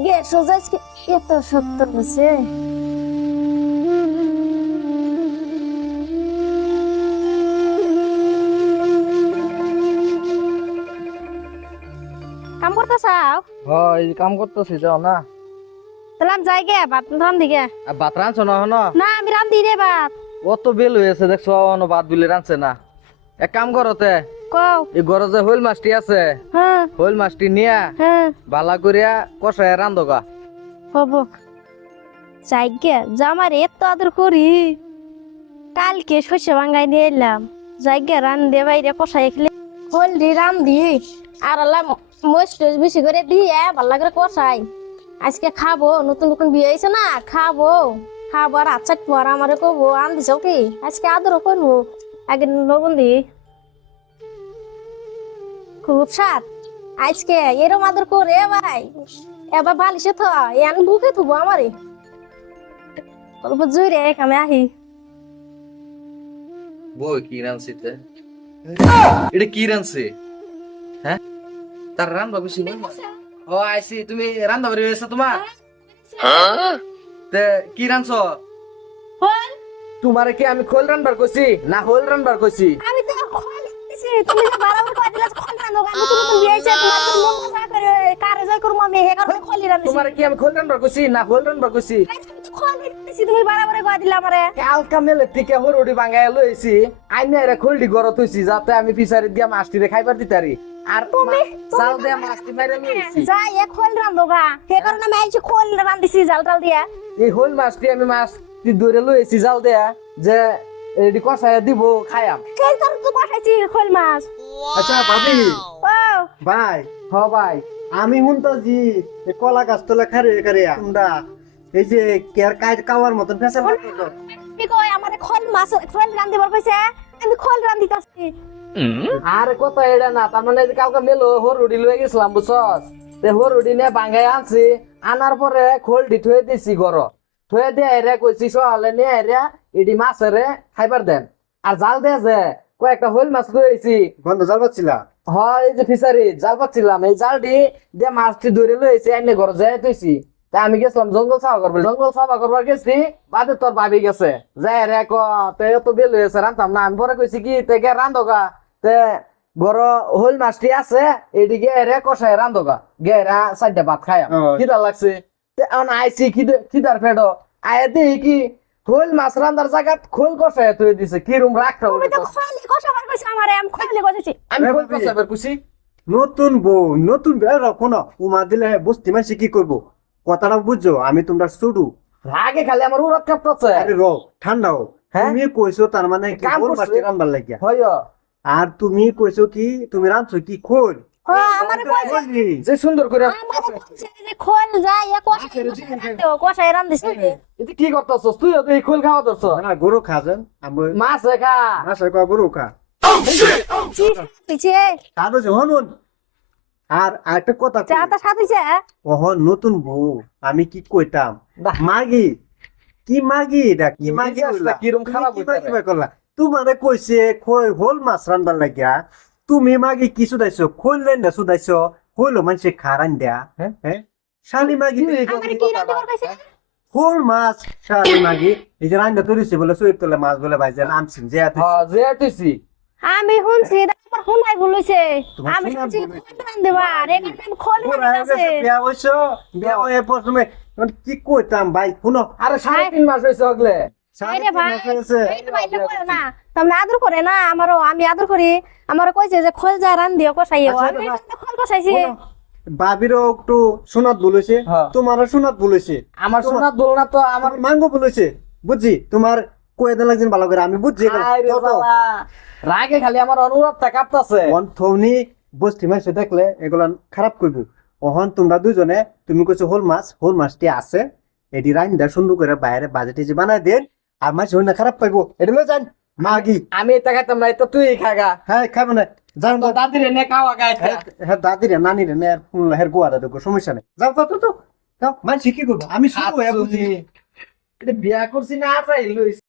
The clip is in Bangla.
গ্যাস আজকে এত সত্য হয়েছে। কাম করতে চাও? হয় কাম করতেছি যাও না। তাহলে আমি যাই গে ভাত রান্ধি গে। আর ভাত রাঁধছো না হন? না আমি রান্ধি রে ভাত। অত বেল হয়েছে দেখছো অন্য ভাত বিলে রাঁধছে না। এক কাম করতে কও। এই ঘরে যে হইল মাছটি আছে হ্যাঁ হইল মাছটি নিয়া হ্যাঁ বালা করিয়া কষায় রান্ধগা। হব। যাই গে জামার এত আদর করি। কালকে শস্য ভাঙ্গাই নিয়ে এলাম। যাই গে রান্ধে বাইরে কষাই খেলে হলদি রান্ধি আর আল্লাহ মরিচ টরিচ বেশি করে দিয়ে ভালো করে কষাই। আজকে খাবো, নতুন নতুন বিয়ে হয়েছে না, খাবো খাবো আর আচ্ছা পর আমারে কবো আন দিছ কি আজকে আদরও করবো। আগে নবন্দি খুব স্বাদ আজকে এরম আদর করে ভাই। এবার বালিশে থ এন বুকে থুবো আমারে অল্প জুড়ে আমি আহি। বই কি রাঁধছিতে? এটা কি রাঁধছে? হ্যাঁ তার রান্ধবা বেশি না। ও আইসি তুমি রান্ধা বাড়ি হয়েছে তোমার? তে কি রাঁধছো? হল তোমারে কি আমি খোল রান্নার কইছি না হোল রান্নার কইছি? আমি তো খোল দিছি তুমি তো বারবার কই দিলা খোল রান্ধো। আমি তো নতুন বিয়ে হইছে তোমার তো মন কথা করে কারে জয় করব আমি হে করে খোল রান্ধছি। তোমারে কি আমি খোল রান্নার কইছি না হোল রান্নার কইছি? খোল দিছি তুমি বারবার কই দিলা আমারে। কালকা মেলে থেকে হরুড়ি বাঙ্গায় লইছি আইনে রে খোলডি গরত হইছি যাতে আমি ফিসারি দিয়া মাছটিরে খাইবার দিতারি। আর তুমি জাল দিয়া মাছটি মাইরে লইছি। যাই এ খোল রান্ধো গা হে কারণে আমি আইছি খোল রান্ধিছি জাল টাল দিয়া। এই হোল মাছটি আমি মাছটি ধরে লইছি জাল দিয়া যে এডি কষায় দিব খায়াম। কেন তোর তো কষাইছি খোল মাছ। আচ্ছা ভাবি ও ভাই হ ভাই আমি শুনতাছি এই কলা গাছ তোলা খারে খারে তোমরা এই যে কেয়ার কাজ কাওয়ার মতন ফেসাল করছো। কি কই আমারে খোল মাছ খোল রান্ধিবার কইছে আমি খোল রান্ধিতাছি। আর কত এটা না তার মানে যে কালকে মেলো হরুড়ি লয়ে গেছিলাম বুঝছস। তে হরুড়ি নিয়ে বাঙ্গায় আনছি আনার পরে খোলডি থুয়ে দিছি গর থুয়ে দিয়ে রে কইছি সকালে নিয়ে রে এডি মাছেরে খাইবার দেন। আর জাল দিয়ে যে কয়েকটা হোল মাছ লইছি। বন্ধ জাল পাচ্ছিলা হয় এই যে ফিসারি জাল পাচ্ছিলাম এই জালটি দিয়ে মাছটি ধরে লইছি আইনে ঘর যাই তুইছি। তা আমি গেছিলাম জঙ্গল সাফা করবো, জঙ্গল সাফা করবার গেছি বাদে তোর ভাবি গেছে যাই রে ক তে এত বেল হয়েছে রান্তাম না। আমি পরে কইছি কি তে রান্ধগা তে বড় হোল মাছটি আছে এদিকে রে কষায় রান্ধগা গেরা চারটা ভাত খায় খিদা লাগছে। তে এখন আইসি খিদার ফেডো আয় দেখি কি খোল মাছ রান্দার জায়গা খোল কষায় তুই দিছে কি রুম রাখতে তুমি তো খোল কষাবার কইছ আমারে আমি খোল কষাইছি। আমি খোল কষাবার কইছি। নতুন বউ নতুন বিয়ে রাখো না উমা দিলে বস্তি মাসি কি করবো কথাটা বুঝছো আমি তোমরা শুরু রাগে খালি আমার উড়াত কাঁপতাছে। আরে রো ঠান্ডা হও হ্যাঁ? তুমি কইছো তার মানে কি কাম ওর করছে। বাস্তি রান্নার লাগিয়া হয় আর তুমি কইছো কি তুমি রাঁধছো কি খোল ও আমারে কইছে যে সুন্দর করে আমারে কইছে যে খোল যাই এ কষাই রান্ধিছি। এটা কি করতেছস তুই এই খোল খাওয়া ধরছ না গরু খাজেন আমি মাছ খা মাসে কয় গরু খা পিছে তারও যে হনুন আর একটা কথা কই, চাটা সাথিছে ওহন নতুন বউ আমি কি কইতাম বাহ। মাগি কি মাগি এটা কি মাগি মেজাজটা হইলা? কিরম তুমি খারাপ কিবা হইতাছে। কিবা করলা তোমারে কইছে খই হোল মাছ রান্দার লাগিয়া তুমি মাগি কি সুদাইছো খইল রান্দা সুদাইছো হইলো মানুষে খারান দেয়া হ্যাঁ? হ্যাঁ শালি মাগি আমারে কি রান্ধিবার কইছে হোল মাছ শালি মাগি এই যে রান্দা তরিছে বলে সুইপ তোলে মাছ বলে ভাইজান আনছিন যে এত হ্যাঁ যে তুইছি আমি শুনছি আমার শুনাই বলেছে তোমার আমি শোনা শুনছি ভুল হইছে। খোল রান্ধিবার এখানে আমি খোল রান্ধিতাছি। বিয়া হইছো বিয়া হয়ে প্রথমে কি কইতাম ভাই শুনো আরে 3.5 মাস হইছে হগলে। আরে ভাই হয়েছে এই তো ভাইটা করে না তোমরা আদর করে না আমারও আমি আদর করি আমারও কইছে যে খোল যা রান্ধিও কষাইও আচ্ছা, আমি না। তো খোল কষাইছি। বাবিরও একটু সোনাত বলেছে হ্যাঁ। তোমারও সোনাত বলেছে আমার শোনা দোল না তো আমার আমার মাঙ্গো বলেছে বুঝছি তোমার কয়ে দেন লাগছেন ভালো করে আমি বুঝছি আরে বাবা রাগে খালি আমার অনুরোধটা কাঁপতাছে। থৌনি বস্তি মাছ দেখলে এগুলা খারাপ করব ওহন তোমরা দুজনে তুমি কইছো হোল মাছটি আছে এটি রাইন্দা সুন্দর করে বাইরে বাজেটে যে বানাই দেন আর মাছ হই না খারাপ পাইবো এটা লই যান মাগি আমি এটা খাইতাম না এটা তুই খাগা। হ্যাঁ খাবে না যাও তো দাদিরে নে খাওয়া গাইতে। হ্যাঁ দাদি রে নানি রে নে হের গোয়াটা দেখো সমস্যা নেই যাও যাও তো যাও মানছি কি করবো আমি শুধু এটা বিয়া করছি না চাই লইছি।